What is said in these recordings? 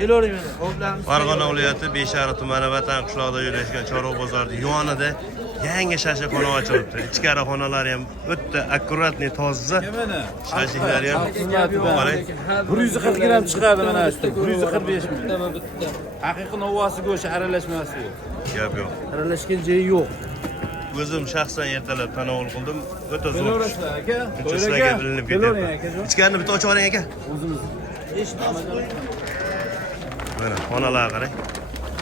Farg'ona viloyati Beshariq tumani Vatan qishlog'ida joylashgan Chorva bozorining yonida yangi shashlikxona ochilibdi. Ichkari xonalari ham o'ta akkuratniy, toza. Shashliklari ham qarang. 140 gram chiqadi mana shu. 145 ming. Haqiqiy novvasi go'sht aralashmasi yo'q. Gap yo'q. Aralashgan joyi yo'q. O'zim shaxsan ertalab tanovul qildim. O'ta zo'r. Aka, Sizlarga bilinib ketadi. Ichkarini bitta ochib oling aka. O'zimiz. Mana xonalar qarang.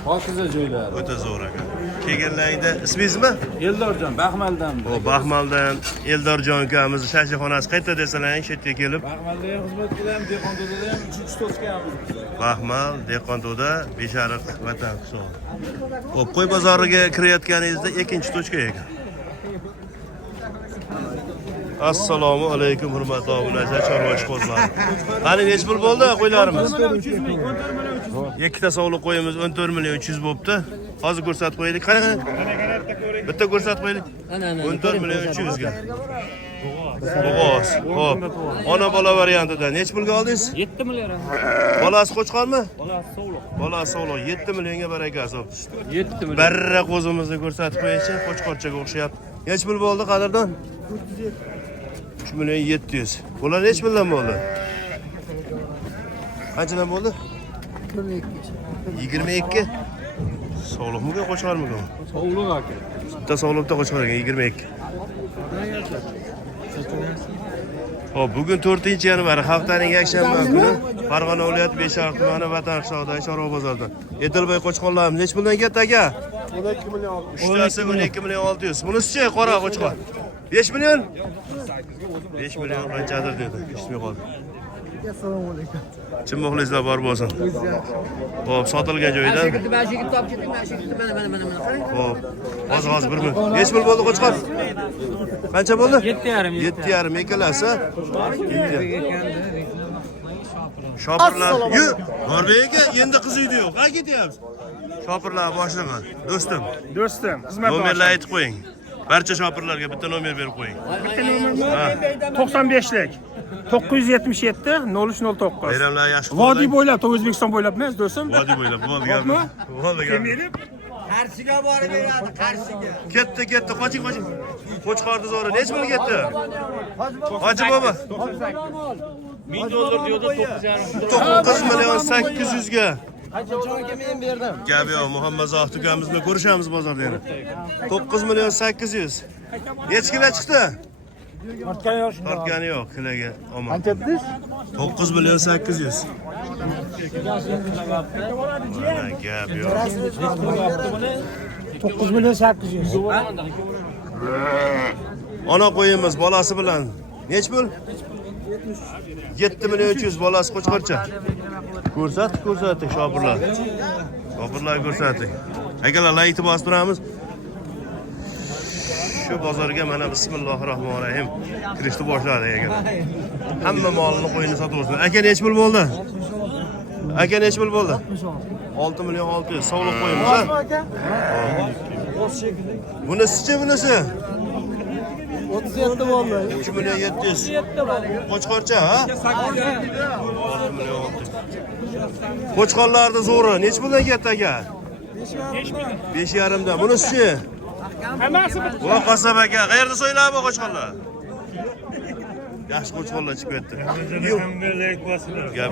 Hokiza joylar. O'ta zo'r aka. Kelganlaringda ismingizmi? Eldorjon Baxmaldan. O Baxmaldan Eldorjon ukamiz shashlikxonasi qayerda desalaring, shu yerga kelib. Baxmalda ham xizmat qilaman, Dehqonto'da ham 3 to'skamiz. Baxmal, Dehqonto'da, Beshariq Vatan qishlog'i. Xo'p, qo'y bozoriga kirayotganingizda ikkinchi tochka ekan. Assalomu alaykum hurmatli obunachilar, chorvachi qo'zlar. Qani nech pul bo'ldi qo'ylarimiz? 300 ming. Ikkita sovliq qo'yimiz 14 million 300 bo'pti. Hozir ko'rsatib qo'yaylik. Qani. Bitta ko'rsatib qo'yaylik. 14 million 300 ga. Bo'g'oz. Xo'p. Ona bola variantida nech pulga oldingiz? 7 million. Bolasi qo'chqormi? Bolasi sovliq. Bolasi sovliq 7 millionga barakasi bo'pti. 7 million. Barra qo'zimizni ko'rsatib qo'yaychi, qo'chqorchaga o'xshayapti. Nech pul bo'ldi qadrdon? 3 million 700. Bular nech puldan bo'ldi? Qanchadan bo'ldi? 22. Sog'liqmi qo'chqormi? Sovliq aka. Bitta sog'liqda qo'chqor ekan 22. Xo'p, bugun 4-yanvar, haftaning yakshanba kuni Farg'ona viloyati Beshariq tumani Vatan qishlog'idagi Chorva bozorida. Edilboy qo'chqorlarimiz nech puldan ketdi aka? 12 million. Uchtasi 12 million 600. Bunisi-chi qora qo'chqor? 5 million? 5 million qanchadir dedi. Eshitmay qoldim. Assalomu alaykum. Chin muxlislar bor bo'lsin. Xo'p, sotilgan joydan. Xo'p, hozir 1 million. Nech pul bo'ldi qo'chqor? Qancha bo'ldi? 7,5. 7,5 ekalasi. Shopirlar, yu, Norbek aka, endi qiz uyda yo'q. Qayerga ketyapsiz? Shopirlar boshlig'i, do'stim. Do'stim, xizmat Nomerni aytib qo'ying. Barcha shopirlarga bitta nomer berib qo'ying. Bitta nomerni 95lik 977 0309. Bayramlar yaxshi. Vodiy bo'ylab, O'zbekiston bo'ylab emas, do'stim. Vodiy bo'ylab, bo'ldi gap. Bo'ldi gap. Kemelib, Qarshiga borib beradi, Qarshiga. Ketdi, qoching. Qo'chqorni zo'ri nech pul ketdi? Hoji bobo. $1000 diyorda 9,5. 9 million 800 ga. Qanchaga men berdim? Gap yo'q, Muhammad Zohid ukamizni ko'rishamiz bozorda yana. 9 million 800. Nech kilo chiqdi? Tortgani yo'q, kiloga omon. qancha dedingiz? 9 million 800. Mana gap yo'q. 9 million 800. Ona qo'yimiz bolasi bilan nech pul? 7 million 300 bolasi qo'chqorcha. Ko'rsating shopirlar. Shopirlar ko'rsating. Akalar laytni bosib turamiz. Shu bozorga mana bismillahirrohmanirrohim kirishni boshladik akalar. Hamma molni qo'yini sotaversin. Aka nech pul bo'ldi? 6 million 600 sog'liq qo'yimiz ha. Bunisi-chi? 37 bo'ldi. 3 million 700. Qo'chqorcha ha? 6 million 600. Qo'chqorlarni zo'ri nech puldan ketdi aka? 5,5 dan. Bunisi-chi? Hammasi bitta. Voy qasab aka, qayerda so'yiladi qo'chqorlar? Yaxshi qo'chqorlar chiqib ketdi. Gap.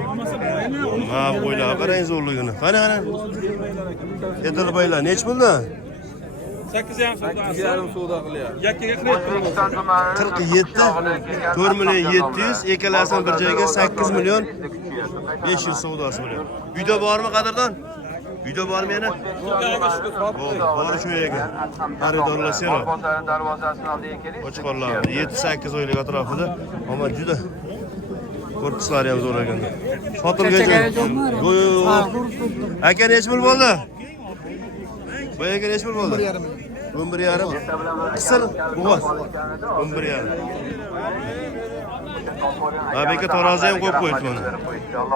Ma qo'ylar qarang zo'rligini. Qani. Edilboylar nech puldan? 8,5 savdo qilyapti. Yakkaga 47 4 million 700 ekalasidan bir joyga 8 million 500 savdosi bo'lyapti. Uyda bormi qadrdon? Uyda bormi yana? Bor shu yerga. Xaridorlar sero. Qo'chqorlar 7-8 oylik atrofida. Ammo juda korpuslari ham zo'r ekan. Sotilgan joy. Yo'q. Aka nech pul bo'ldi? Bu aka nech pul bo'ldi? 11,5. Qisir bo'g'oz. 11,5. Abeka tarozi ham qo'yib qo'ydi mana.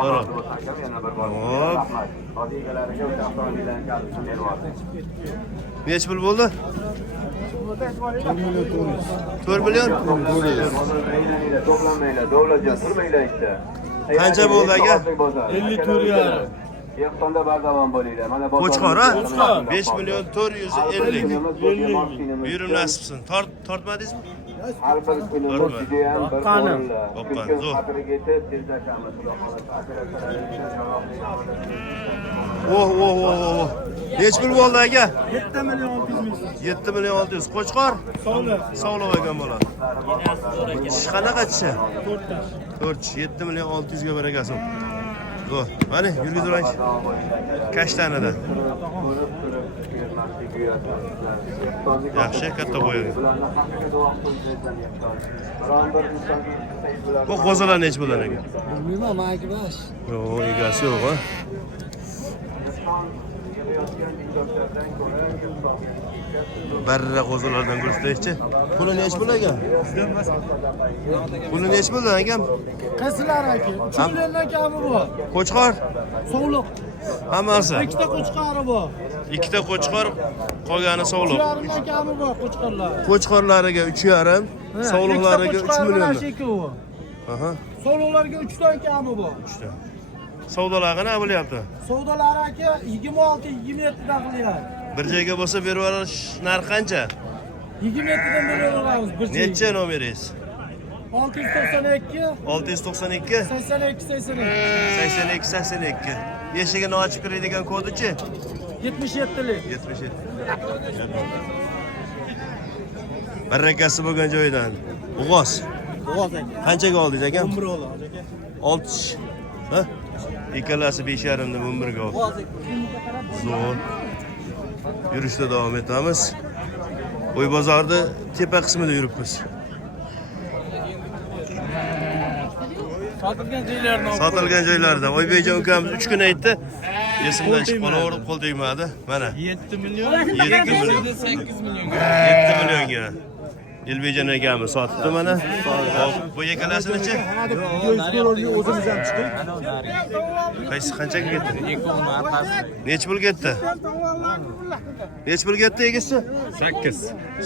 Qara. Hop. Nech pul bo'ldi? 4 million. Qancha bo'ldi aka? 54,5. Yaqinda bardavom bo'linglar. Mana Qo'chqor ha? 5 million 450. Buyurun nasibsin. Tortmadingizmi? Har bir kunimiz juda ham bir Boqqani, Kun zo'r. qadrigacha tezlashamiz. Xudo xolasa operatsiyalar Oh. Nech pul bo'ldi aka? 7 million 600 ming. 7 million 600. Qo'chqor? Sog'liq. Sog'liq ekan bola. Ish qanaqa tishi? 4. 7 million 600 ga berakasi. Zo'r. Mana yurgizib Kashtanada. Yaxshi, katta bo'yadi. Bu qo'zilar nech bo'lar ekan? Bilmayman, menga bas. Yo'q, egasi yo'q ha. Barra qo'zilardan ko'rsataychi. Puli nech bo'lar ekan? Puli nech bo'lar ekan? Qaysilar aka? 3 milliondan kami bu. Qo'chqor? Sog'liq. Hammasi. Ikkita qo'chqori bu. Ikkita qo'chqor, qolgani sog'liq. 3,5dan kami bu qo'chqorlar. Qo'chqorlariga 3,5, sog'liqlariga 3 million. Aha, Sog'liqlarga 3 dan kami bu. 3 ta. Savdolar qana bo'lyapti? Savdolar aka 26-27 dan qilyapti. Bir joyga bo'lsa berib yuborish narxi qancha? 27 dan beraveramiz bir joyga. Necha nomeringiz? 692 692 82 82. Eshigini ochib kiradigan kodichi? 77lik. 77. Barakasi bo'lgan joydan. Bo'g'oz. Bo'g'oz aka. Qanchaga oldingiz aka? 11 oldi aka. 6. Ha? Ikkalasi 5,5 dan 11 ga oldi. Bo'g'oz aka. Zo'r. Yurishda davom etamiz. Qo'y bozorda tepa qismida yuribmiz. Sotilgan joylarda. Oybekjon ukamiz 3 kun aytdi. Esimdan chiqib qolaverib qo'l tegmadi. Mana 7 million 8 millionga. 7 millionga. Elbekjon akamiz sotibdi mana. Hop, bu yekalasinichi? O'zimiz ham chiqdik. Qaysi qanchaga ketdi? Nech pul ketdi? Nech pul ketdi egisi? 8.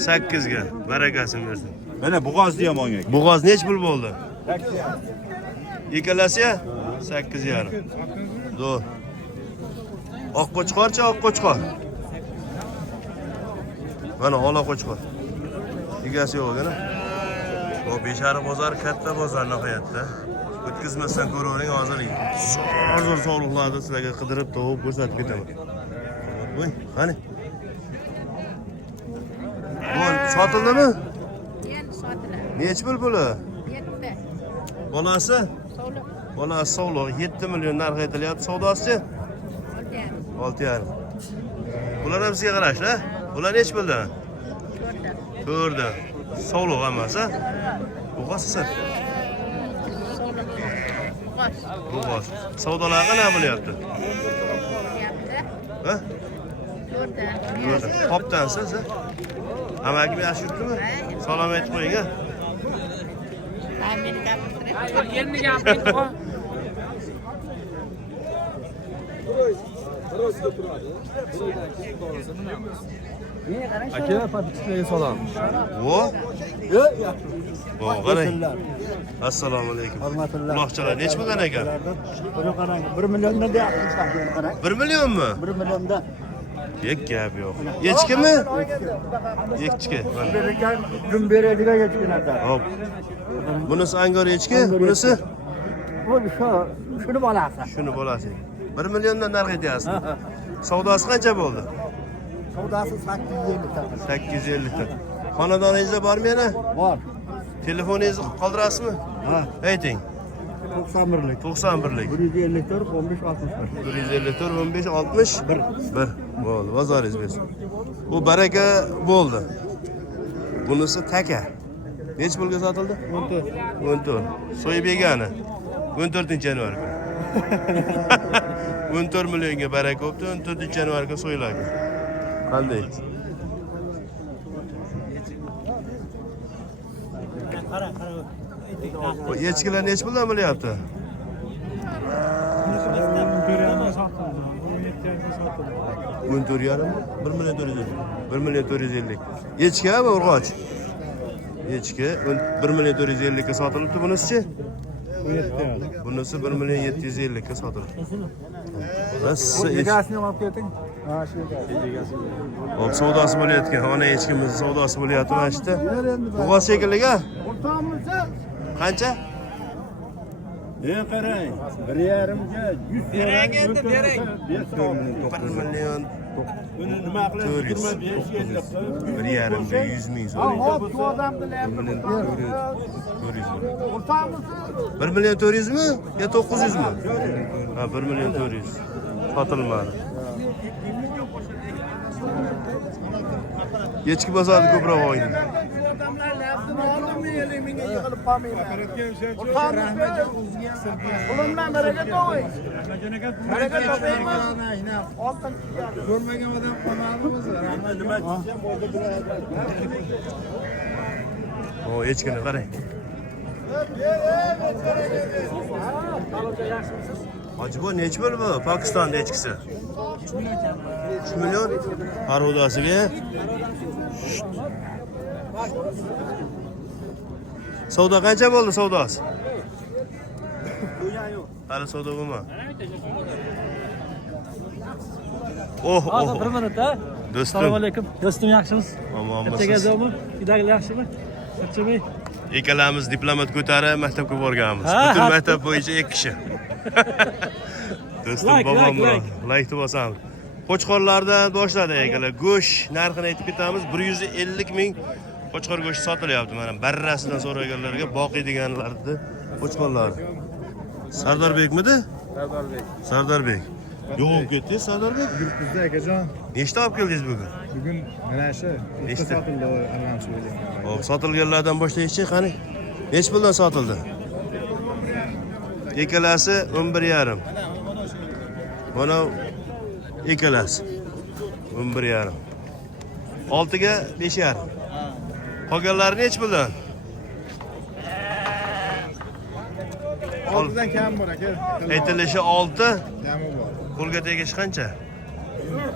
8 ga. Barakasini bersin. Mana bo'g'ozni ham olgan. Bo'g'oz nech pul bo'ldi? Ikkalasi 8,5. Zo'r. Oq qo'chqorchi, oq qo'chqor. Mana ola qo'chqor. Egasi yo'q ekan. Bu Beshariq bozori katta bozor nihoyatda. O'tkazmasdan ko'ravering hozir. Zo'r sog'liqlarni sizlarga qidirib topib ko'rsatib ketaman. Voy, qani? Bo'l, sotildimi? Endi sotiladi. Nech pul puli? 7. Bolasi? Sog'liq. Bolasi sog'liq 7 million narx aytilyapti. Savdosichi? 6,5. Bular ham sizga qarashli? Bular nech pulda? 4 dan. Sog'liq hammasi. Bo'g'oz. Bo'g'oz. Savdolar qana bo'lyapti? Ha? 4 dan. Qopdansiz, ha? Amakim yaxshi yuribdimi? Salom aytib qo'ying, ha? Meni gapirtirib. Endi gapirib Aka, papichkaga solamiz. Vo? Yo'q, Vo, qarang. Assalomu alaykum. Hurmatlar. Quloqchalar nech puldan ekan? Buni qarang, 1 milliondan deyapmiz qarang. 1 millionmi? 1 milliondan. Hech gap yo'q. Echkimi? Echki. Mana. Bergan kun beradigan echki narsa. Hop. Bunisi angor echki, bunisi Bu shuni bolasi. shuni bolasi. 1 milliondan narx aytyapsiz. Savdosi qancha bo'ldi? Savdosi 850 ta. 850 ta. Xonadoningizda bormi yana? Bor. Telefoningizni qoldirasizmi? Ha, Ayting. 91lik. 91lik. 154 15 61. 154 15 61. Bo'ldi, bozoringiz bersin. Bu baraka bo'ldi. Bunisi taka. Nech pulga sotildi? 14. So'yib yegani. 14-yanvar. 14 millionga baraka bo'pti, 14-yanvarga so'yiladi. Qanday? Bu echkilar nech puldan bo'lyapti? 14,5 1 million 450. 1 million 450. Echki bu urg'och. Echki 1 million 450 ga sotilibdi bunisichi? Bunisi 1 million 750 ga sotiladi. Siz Egasini olib keting. Ha, shu egasi. hop savdosi bo'layotgan. Ona echkimiz savdosi bo'layapti mana shu yerda. Bug'oz shekilliga. Qancha? Qarang. 1.5 ga 100 Berang endi, berang. 1 million Buni nima qilib 25 ga aytyapti. 1.5 ga 100 ming so'raydi. Hop, şu adam bilyapti. 1 million 400 mi? Yo 900 mi? Ha 1 million 400. Sotilmadi. Echki bozorda ko'proq o'ynaydi. Odamlar lafzini oldimmi, eling menga yig'ilib qolmayman. Qo'limdan baraka toping. Baraka topingmi? Oltin ko'rmagan odam qolmadimi o'zi? Rahmat nima deyishim bo'ldi birodar. O echkini qarang. Hojibo nech pul bu? Pokistonda echkisi. 3 million. Harudasiga. Savdo qancha bo'ldi savdosi? Hali savdo bo'lma. Oh, Hozir 1 minut ha. Do'stim. Assalomu alaykum. Do'stim yaxshimisiz? Omonmisiz? Tegazovmi? Uydagilar yaxshimi? Sirchimi? Ikkalamiz diplomat ko'tarib maktabga borganmiz. Ha, Butun ha. maktab bo'yicha 2 kishi. Do'stim Like, bobom bilan like. laykni bosamiz. Qo'chqorlardan boshladi akalar. Go'sht narxini aytib ketamiz. 150 ming qo'chqor go'shti sotilyapti. Mana barrasidan so'raganlarga boqiy deganlarni qo'chqorlar. Sardorbekmidi? Sardorbek. Sardarbek. Yo'q olib ketdingiz Sardarbek? Yurtbizda akajon. Nechta olib keldingiz bugun? Bugun mana shu Nechta? sotildi alamchi bo'lgan. Hop, sotilganlardan boshlaychi qani? Nech puldan sotildi? Ikkalasi 11,5. Mana ikkalasi 11,5. 6 ga 5,5. Qolganlari nech puldan? 6dan kam bor aka. Aytilishi 6, Kami bor. qo'lga tegish qancha?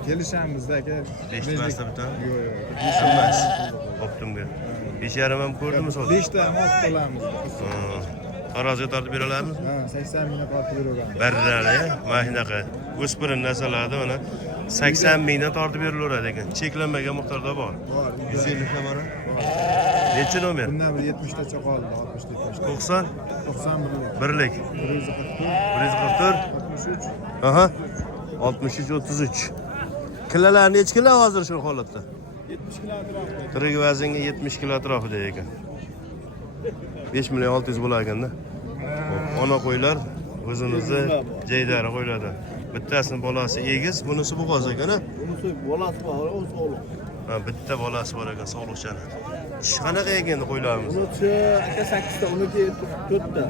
Kelishamiz aka. 5 tasda bitan. Yo'q, yo'q. Emas. Optimga. 5,5 ham ko'rdimi savdo? 5 ta mos qilamiz. Taroziga tortib bera olamizmi? Ha, 80 mingdan tortib beraman. Barrani, mana shunaqa o'spirin narsalarni mana 80 mingdan tortib berilaveradi ekan. Cheklanmagan miqdorda bor. Bor. 150 ta bor. Necha nomer? Bundan bir 70 tacha qoldi, 60 tacha. 90 91lik. birlik. 144, 144. 63. Aha. 63 33. Kilolar necha kilo hozir shu holatda? 70 kilo atrofida. Tirik vaznga 70 kilo atrofida ekan. 5 million 600 bo'lar ekanda. Ona qo'ylar o'zimizni jaydari qo'ylardan. Bittasini bolasi egiz, bunisi bo'g'oz ekan-a? Bunisi bolasi bor, o'zi o'g'li. Ha, bitta bolasi bor ekan, sog'liqchani. Ish qanaqa ekan qo'ylarimiz? Bunisi aka 8 ta, uniki 4 ta.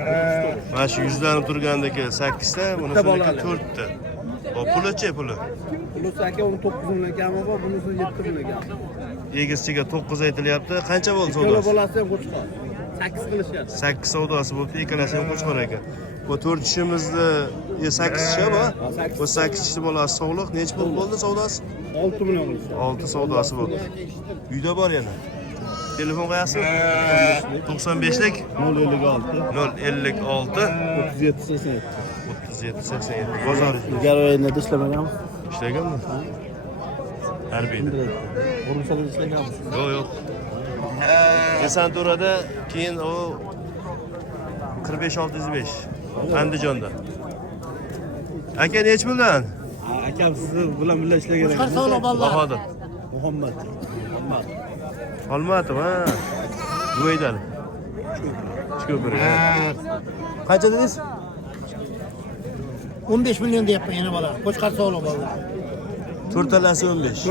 Mana shu yuzlanib turgandagi 8 ta, bunisiki 4 ta. Hop, puli-chi puli? Bunisi aka 19 million kami bor, bunisi 7 million kami. Egizchiga 9 aytilyapti. Qancha bo'ldi Ikkala savdosi? bolasi ham qo'chqor. 8 qilishyapti. 8 savdosi bo'ldi, ikkalasi ham qo'chqor ekan. Bu 4 kishimizni 8 kishi bu. Bu 8 kishi bolasi sog'liq. Necha pul bo'ldi savdosi? 6 million qilishyapti. 6 savdosi bo'ldi. Uyda bor yana. Telefon qo'yasizmi? 95lik 056 056 37 87. 37 87. Bozor Garoyinda ishlamaganmiz. ishlaganmi? Harbiyda. Urumchida ishlaganmiz. Yo'q, yo'q. Esanturada keyin o 45605 Andijonda. Aka nech puldan? Akam siz bilan birga ishlagan ekan. Bahodir. Muhammad. Olmadim ha. Duvaydali. Chiko'pir. Qancha dedingiz? 15 milyon deyapman yana bola. Qo'chqar sog'liq bola. To'rtalasi 15.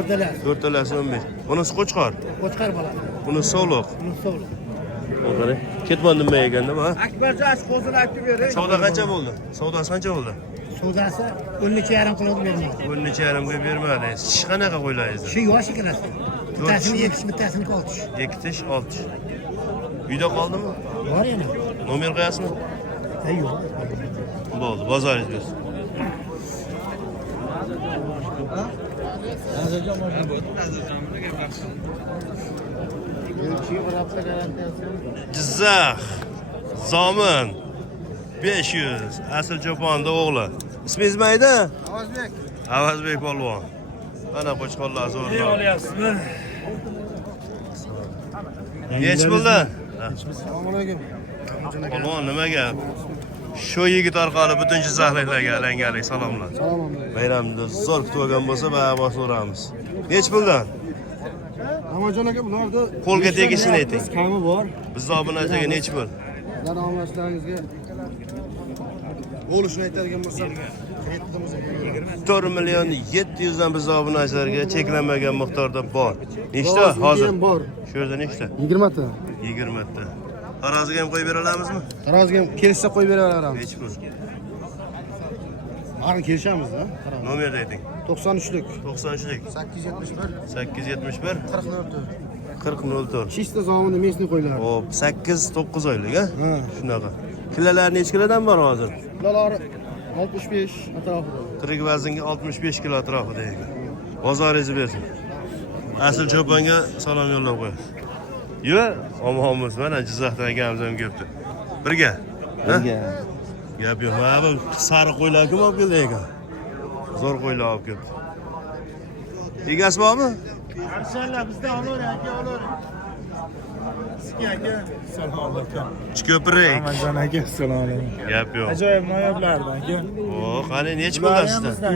To'rtalasi 15. Bunisi qo'chqor. Qo'chqar bola. Bunisi sog'liq. Sog'liq. Qarang. Ketmon nima eganda ha? Akbarjon qo'zini aytib bering. Savdo qancha bo'ldi? Savdosi qancha bo'ldi? Savdosi 12,5 qilib bermoqda. 12,5 ga bermadi. Ish qanaqa qo'ylaringiz? Shu yosh ikkalasi. Bittasini yekish, bittasini oltish. Ekitish, oltish. Uyda qoldimi? Bor yana. Nomer qo'yasizmi? Yo'q. Bo'ldi, bozoringiz bo'lsin. Jizzax, Zomin, 500. Asl cho'ponda o'g'li. Ismingiz nima edi? Avazbek. Avazbek polvon. Mana qo'chqonlar zo'r. Ne olyapsizmi? Nech bo'ldi? Assalomu alaykum. Polvon nima gap? Shu yigit orqali butun Jizzaxliklarga alangalik salomlar. Salom alaykum. Bayramda zo'r kutib olgan bo'lsa, baribir so'ramiz. Nech bo'ldi? Ramajon aka bularda Qo'lga tegishini ayting. Kami bor. Bizni obunachiga nech bo'l? Sizlarning obunachilaringizga bo'lishini aytadigan bo'lsam, 4 million 700 dan bizni obunachilarga cheklanmagan miqdorda bor. Nechta hozir? bor. Shu yerda nechta? 20 ta. 20 ta. Taroziga ham qo'yib bera olamizmi? Taroziga kelishsa qo'yib beraveramiz. Nech pul? Har kelishamiz-da. Nomerni ayting. 93lik 93lik 871 871 4004. 4004. Chista zomini mesni qo'yiladi. Hop, 8-9 oylik, ha? Ha. Shunaqa. Kilolar necha kilodan bor hozir? Ular 65 atrofida. Tirik vaznga 65 kilo atrofida ekan. Bozoringizni bersin. Asl cho'ponga salom yo'llab qo'yasiz. Yo, omonmiz. Mana Jizzaxdan akamiz ham kelibdi. Birga. Birga. Gap yo'q. Mana bu sariq qo'ylar kim olib keldi ekan? Zo'r qo'ylar olib kelibdi. Egasi bormi? Marshallah bizda olur aka olur. Sizga aka assalomu alaykum. Chiko'pirik. Ramajon aka assalomu alaykum. Gap yo'q. Ajoyib noyoblardan aka. O, qani necha bo'ldi sizda?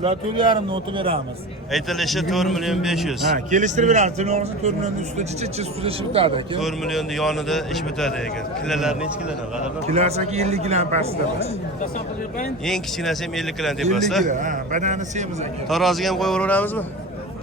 Ular 4,5 o'tib beramiz. Aytilishi 4 million 500. Ha, kelishtirib beramiz. Sen o'g'risi 4 millionning ustida chichi ustida ish bitadi aka. 4 millionning yonida ish bitadi ekan. Kilolar necha kilodan qadar? Kilosi aka 50 kilodan pastda. Eng kichkinasi ham 50 kilodan 50 tepasida. kilo. Ha, badani semiz aka. Taroziga ham qo'yib yuboramizmi?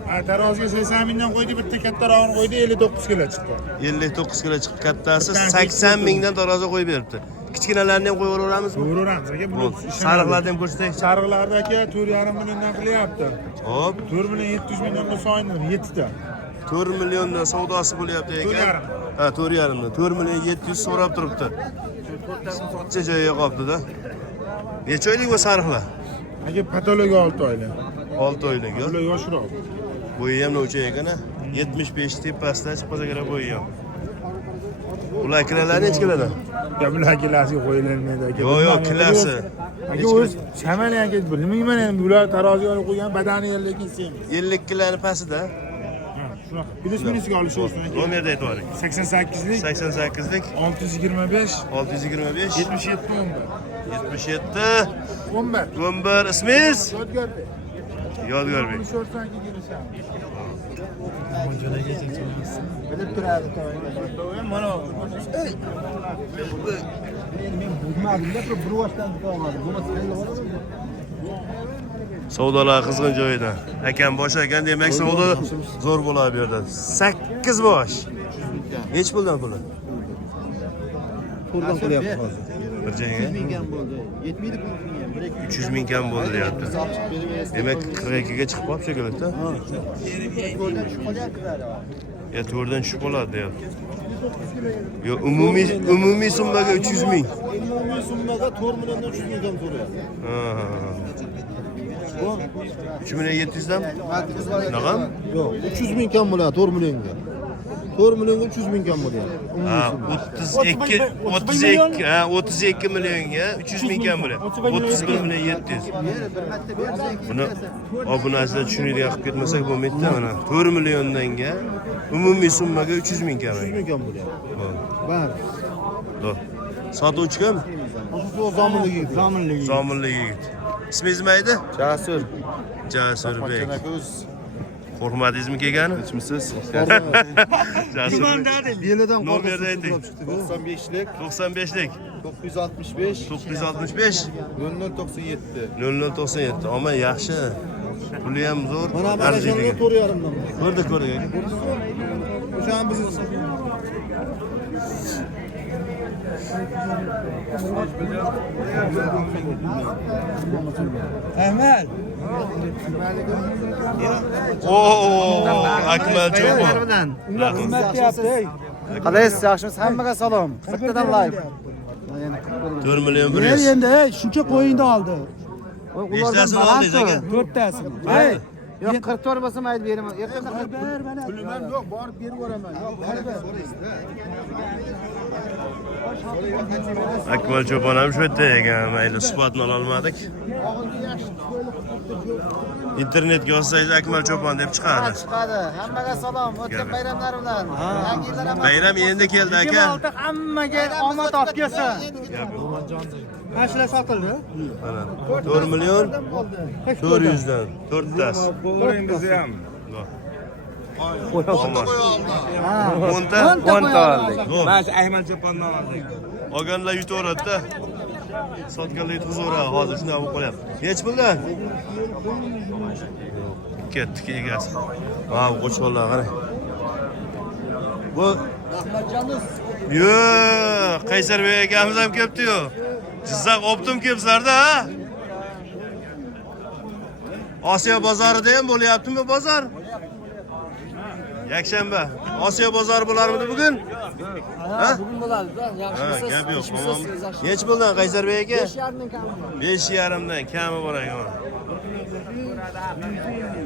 Ha, taroziga 80 mingdan qo'ydi, bitta kattarog'ini qo'ydi, 59 kilo chiqdi. 59 kilo chiqib kattasi 80 mingdan tarozi qo'yib beribdi. Kichkinalarni ham qo'yib yuboramizmi? Qo'yaveramiz aka, bu Sariqlarni ham ko'rsating. Sariqlarda aka 4,5 milliondan qilyapti. Hop, 4 million 700 millionga so'yindi, 7 ta. 4 milliondan savdosi bo'lyapti ekan. 4,5. Ha, 4,5 dan. 4 million 700 so'rab turibdi. Necha joyga qolibdi-da? Necha oylik bu sariqlar? Aka patologiya 6 oylik. 6 oylik, yo. Ular yoshroq. Bo'yi ham o'cha ekan, 75 tepasida chiqmasa kerak bo'yi ham. Ular kilolar necha kilodan? Ya bular kilosiga qo'yilmaydi aka. Yo'q, kilosi. Aka o'z shamali aka bilmayman endi bular taroziga olib qo'ygan badani lekin semiz. 50 kiloni pastida. Shunaqa. Plus minusga olishaversin aka. Nomerni aytib yuboring. 88lik 88lik 625 625 77 77 11. 11 ismingiz? Yodgorbek. Yodgorbek. Sho'rsan aka kelishamiz. Bilib turadi to'g'ri. Mana Savdolar qizg'in joyida. Akam bosh ekan, demak savdo zo'r bo'ladi bu yerda. 8 bosh. Nech puldan puli? To'rdan qilyapti hozir. Bir joyga 300 ming kam bo'ldi deyapti. Demak 42 ga chiqib qolibdi shekilli-da. Ya to'rdan tushib qoladi deyapti. Yo, umumiy summaga 300 ming. Umumiy summaga 4 milliondan 300 ming kam so'rayapti. Ha. 3 million 700 dan? Naqam? Yo'q, 300 ming kam bo'ladi 4 millionga. 4 millionga 300 ming kam bo'lyapti. Ha, 32 millionga 300 ming kam bo'lyapti. 31 million 700. Buni obunachilar tushunadigan qilib ketmasak bo'lmaydi-da, mana 4 milliondan umumiy summaga 300 ming kam. 300 ming kam bo'lyapti. Bari. Xo'p. Sotuvchi kim? Shu zominlik yigit. Zominlik yigit. Ismingiz nima edi? Jasur. Jasurbek. Qo'rqmadingizmi kelgani? Nechmisiz? Jasurbek. Belidan Nomerni ayting. 95lik 95lik 965 965 0097. 0097. Ama yaxshi. Puli ham zo'r. Mana manajonga 4,5 dan. Ko'rdik. O'sha ham bizni Ahmad. Oo, Akmal Cho'pon. Xizmat yapti. Qalaysiz? Yaxshimisiz? Hammaga salom. Bittadan live. 4 million 100. Endi shuncha qo'yingni oldi. Nechtasini oldingiz aka? 4tasini. Yo'q, 44 bo'lsa mayli beraman. Ertaga Pulim ham yo'q, borib berib yuboraman. Akmal Cho'pon ham shu yerda ekan. Mayli, suhbatni ola olmadik. Internetga yozsangiz Akmal Cho'pon deb chiqadi. chiqadi. Hammaga salom. O'tgan bayramlar bilan. Yangi yillar ham Bayram endi keldi aka. hammaga omad olib kelsin. Mashina sotildi. Mana 4 million 400 dan 4 tas. Bizni ham. O'nta oldik. Zo'r. Mana shu Ahmad Cho'pondan oldik. Olganlar yutaveradi-da. Sotganlar yutqazaveradi. Hozir shunday bo'lib qolyapti. Nech puldan? Ketdik egasi. Ha, bu qo'chqonlar qarang. Bu Yo'q, Qaysarbek akamiz ham kelibdi-yu. Jizzax Optim kelibsizlar-da, ha? Osiyo bozorida ham bo'lyaptimi bozor? Yakshanba. Osiyo bozori bo'larmidi bugun? Ha? Bugun bo'ladi-da. Ha, gap yo'q. Tamam. Nech puldan Qaysarbek aka? 5,5 dan kami bor ekan.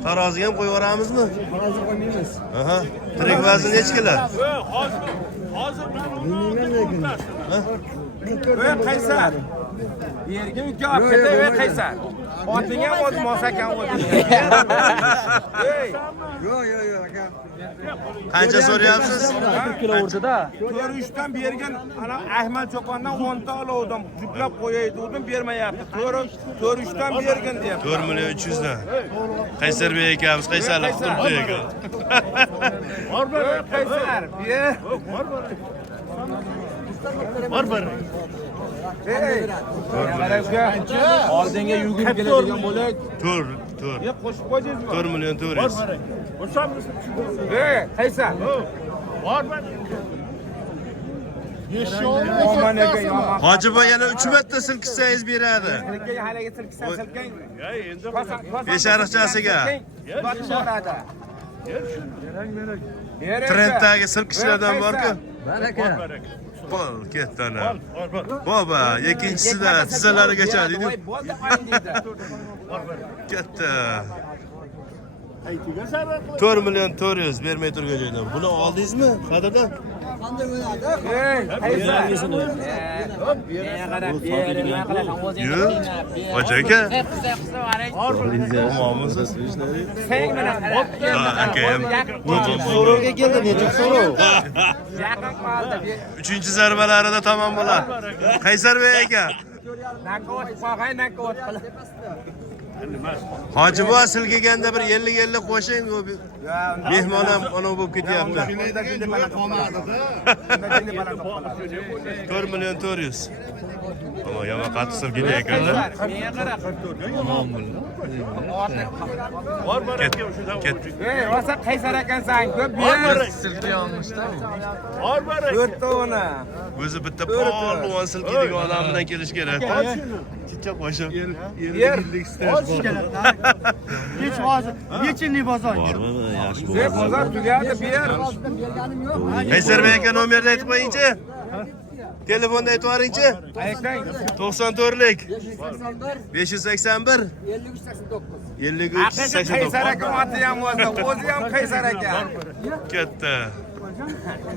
Taroziga ham qo'yib yuboramizmi? Tarozi qo'ymaymiz. Aha. Tirik vazn nechi kilo? Ey Qaysar. Yerga uka olib ketay, ey Qaysar. Oting ham o'z mosakan o'ting. Ey, Yo'q, aka. Qancha so'rayapsiz? 40 kilo urdi-da. 4-3 dan bergan ana Ahmad Cho'pondan 10 ta oldim. Juplab qo'yay dedim, bermayapti. 4-3 dan bergan deyapti. 4 million 300 dan. Qaysarbek akamiz qaysarlik turibdi ekan. Ey Qaysar, ber. Bor. Ey, qarashga oldinga yugurib keladigan bo'lak. 4. Ye qo'shib qo'ydingizmi? 4 million 400. Ey, Qaysar. Aman aka, yomon. Hojiboy yana 3 marta silkitsangiz beradi. Silkang haliga silkang. Besh ariqchasiga. Boradi. Trenddagi silkishlardan bor-ku. Bol ketdi ana. Baba, ikkinchisida tizzalarigacha deydi. Bo'ldi qo'ying dedi. Ketdi. 4 million 400 bermay turgan joydan. Buni oldingizmi? Qadrdan? Ey, Qaysar. Menga qarab, menga qarab, o'zing Yo'q. Hoji aka. Omonmisiz? Sen bilan qarab. Ha, aka ham. So'rovga keldi, necha so'rov? Yaqin qoldi. 3-zarbalarida tamom bo'ladi. Qaysarbek aka. Nakot qo'g'ay, nakot qilib. Hoji buva silkiganda bir 50 qo'shing, u mehmon ham ona bo'lib ketyapti. 4 million 400. Ama yama qattiq silkidi ekanda. Menga qarab. Ket. Ey, rosa Qaysar ekansan, ko'p ber. Silki olmishda. Bor. 4 ta ona. O'zi bitta polvon silkiydigan odam bilan kelish kerak. Chicha qo'shib. Hech hozir nechinlik bozor? Bormi? Yaxshi Ey, bozor tugadi, ber. Qaysarbek aka nomerni aytib qo'ying-chi. Telefonda aytib yuboring-chi. Aytang. 94lik 581 Haqiqiy Qaysar aka oti ham o'zi ham Qaysar aka. Katta.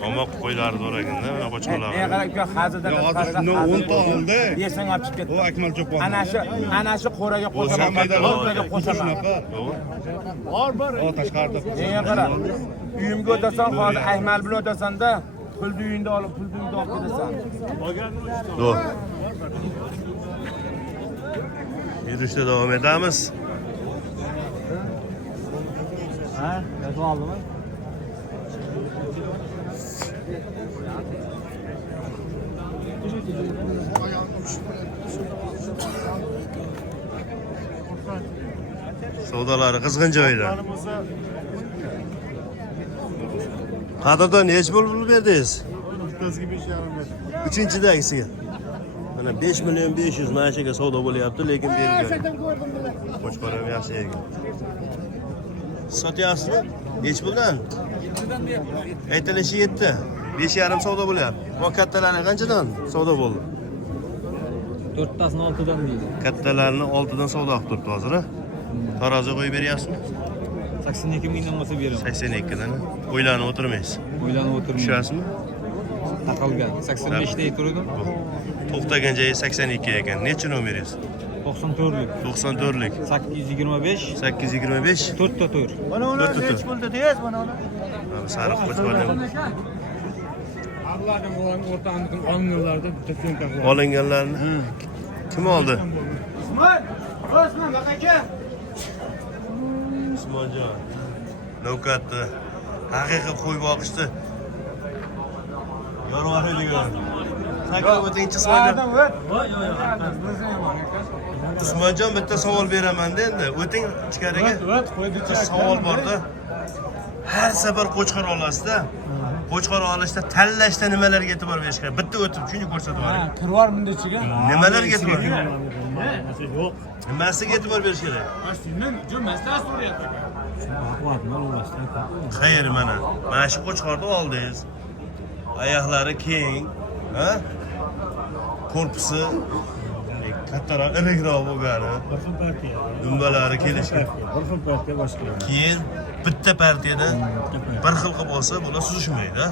Omoq qo'ylarni o'raganda, mana qo'chqonlar. Menga qarab, uka hazildan Hozir shuni 10 ta oldi. Yersang olib chiqib Bu ketdi. Akmal Cho'pon. Ana shu qo'raga qo'shaman. Qo'raga qo'shaman. O tashqarida. Menga qarab. Uyimga o'tasan, hozir Ahmal bilan o'tasan-da, pulni uyingda olib ketasan. Zo'r. Yurishda davom etamiz. Ha, yozib oldimi? Savdolari qizg'in joyda. Qadrdon nech pul berdingiz? Bittasiga 5,5 Uchinchidagisiga. Mana 5 million 500 mana shuga savdo bo'lyapti, lekin berilgan. Qo'chqor ham yaxshi ekan. Sotyapsizmi? Nech puldan? Aytilishi 7. 5,5 savdo bo'lyapti. Bu kattalarni qanchadan savdo bo'ldi? 4tasini 6dan deydi. Kattalarni 6dan savdo qilib turibdi hozir. Tarozi qo'yib beryapsizmi? 82 mingdan bo'lsa beraman. 82 dan. O'ylanib o'tirmaysiz. O'ylanib o'tirmayman. Tushasizmi? Taqalgan. 85 da turdim. To'xtagan joyi 82 ekan. Necha nomeringiz? 94lik. 94lik. 825 825 4 ta 4. Mana uni hech bo'ldi deysiz, mana uni. Sariq qo'chqorlar. Allah'ın olan ortağının alınırlardı. Bütün kapı. Olinganlarni kim oldi? Osman, bak aka. Usmonjon. Navkatni haqiqiy qo'y boqishdi. Yorvaradigan. Sakrab o'tingchi Usmonjon. Usmonjon bitta savol beraman-da endi. O'ting ichkariga. Bitta savol bor-da. Har safar qo'chqor olasiz-da. Qo'chqor olishda tanlashda nimalarga e'tibor berish kerak? Bitta o'tib shuni ko'rsatib yuboring. Kırvarmın içine. Nimalarga e'tibor? Yok. Nimasiga e'tibor berish kerak? Aslında cümlesi soruyor. Bakma ne olmazsa. Xayr, mana shu qo'chqorni oldingiz. Oyoqlari keng, ha? Korpusi kattaroq, iriqroq bo'lgani, Bakın partiya. dumbalari kelishgan. Bakın partiya başka. Keyin bitta partiyada bir xil qilib olsa, bular suzishmaydi.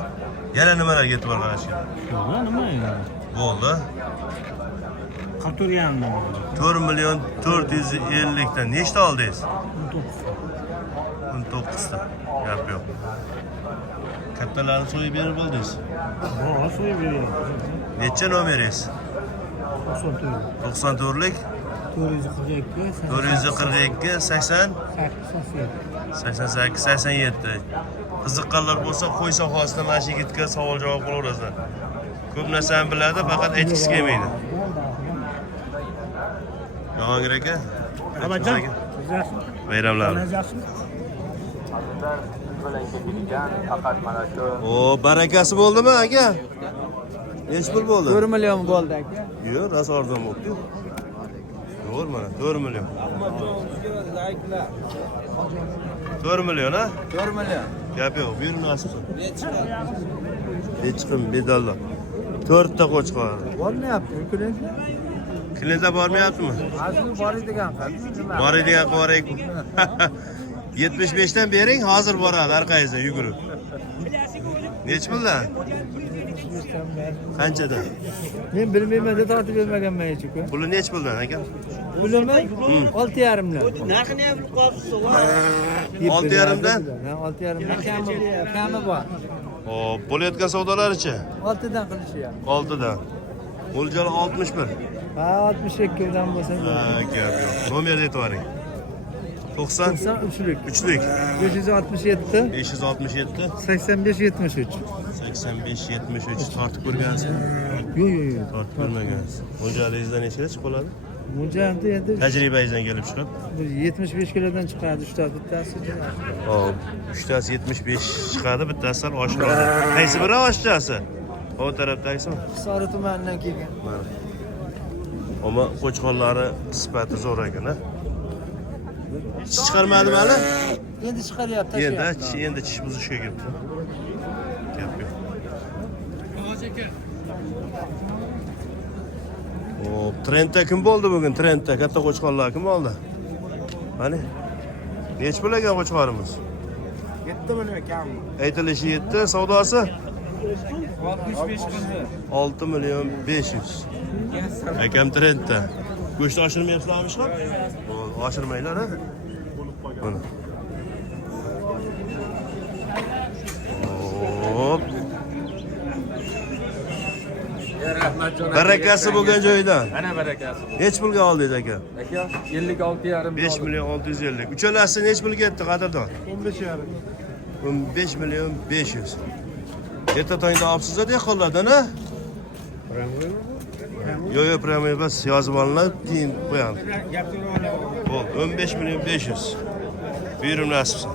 Yana nimalarga e'tibor berish kerak? Nima ya? Bo'ldi. Katuriyanlı. 4 million 450 dan nechta oldingiz? 19 ta. Gap yo'q. Kattalarni so'yib berib bo'ldingiz. Bana soyu veriyor. Necha nomeringiz? 94lik 442 80 88 87. Qiziqqanlar bo'lsa qo'y sohasida mana shu yigitga savol javob qilaverasizlar. Ko'p narsani biladi, faqat aytgisi kelmaydi. Jahongir aka. Abacan. Bayramlar. bilan kelgan faqat mana shu O barakasi bo'ldimi aka? Nech pul bo'ldi? 4 million bo'ldi aka. Yo'q, rosa arzon bo'ldi. Yo'q, mana 4 million. 4 million ha? 4 million. Gap yo'q, buyurun asib. Hech kim bedallar. 4 ta qo'chqor. Bo'lmayapti, klient. Klientlar bormayaptimi? Asli boradigan qilib. Boradigan qo'rayk. 75 dan bering, hozir boradi orqangizdan yugurib. Nech puldan? Qanchadan? Men bilmayman deb tortib bermaganman hech ku. Puli nech puldan aka? Pulimi 6,5 dan. Narxini ham bilib qolibsiz. 6,5 dan? 6,5 dan kami bor. Hop, bo'layotgan savdolarichi? 6 dan qilishyapti. 6 dan. O'ljali 61. Ha, 62 dan bo'lsa. Ha, gap yo'q. Nomerni aytib 90 93lik. 3lik 567 567 85 73. 85 73 tortib ko'rgansizmi? Yo'q. Tortib ko'rmagansiz. Mo'ljalingizdan nechga chiqib qoladi? Mo'ljalda endi Tajribangizdan kelib chiqib. 75 kilodan chiqadi usta bittasi. Hop, uchtasi 75 chiqadi, bittasi sal oshiradi. Qaysi biri oshchasi? O tarafdagisimi? Sori tumanidan kelgan. Mana. Ammo qo'chqonlari sifati zo'r ekan, ha? Chiqarmadimi hali? Endi chiqaryapti. Endi tish buzishga kelibdi. Gap yo'q. Hop, trendda kim bo'ldi bugun? Trendda katta qo'chqonlar kim oldi? Mana. Nech pul ekan qo'chqorimiz? 7 million kam. Aytilishi 7, savdosi 65 qildi. 6 million 500. Akam trendda. Go'sht oshirmayapsizlarmi ishqab? Oshirmanglar, ha? Mana. Hop. Barakasi bo'lgan joydan. Ana barakasi. Nech pulga oldingiz aka? Aka 56,5 5 million 650. Uchalasi nech pulga ketdi qadrdon? 15,5. 15 million 500. Erta tongda olibsiz-da dehqonlardan, ha? Yo'q, prямо emas, yozib olinib, keyin qo'yamiz. Bo'l, 15 million 500. Buyurun nasibsin.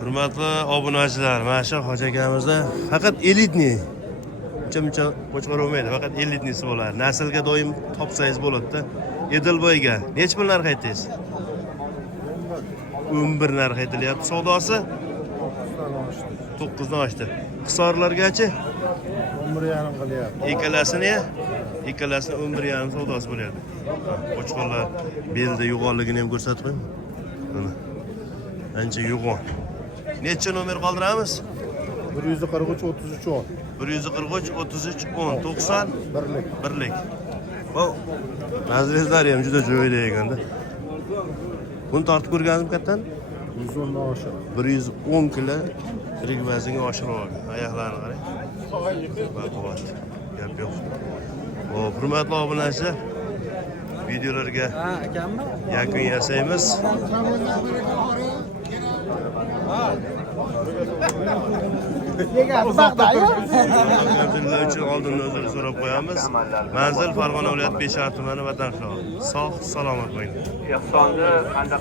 Hurmatli obunachilar, mana shu hoji akamizda faqat elitniy. Uncha qo'chqor bo'lmaydi, faqat elitniysi bo'ladi. Naslga doim topsangiz bo'ladi-da. Edilboyga nech pul narx aytdingiz? 11 narx aytilyapti. Savdosi 9 dan oshdi. Hisorlargachi 11,5 qilyapti. Ikkalasini 11,5 savdosi bo'lyapti. Qo'chqorlar belda yo'g'onligini ham ko'rsatib qo'ying. Mana. Ancha yo'g'on. Necha nomer qoldiramiz? 143 33 10. 143 33 10 90 Birlik. birlik. Bu mazrizlar ham juda joyida ekanda. Buni tortib ko'rgandim kattan? 110 dan oshib. 110 kilo tirik vaznga oshirib olgan. Oyoqlarini qarang. Baquvvat. Gap yo'q. Xo'p, hurmatli obunachilar, videolarga yakun yasaymiz. Abdulla uchun oldindan uzr so'rab qo'yamiz. Manzil Farg'ona viloyati Beshar tumani Vatan shahri. Sog' salomat bo'ling. Ehsonni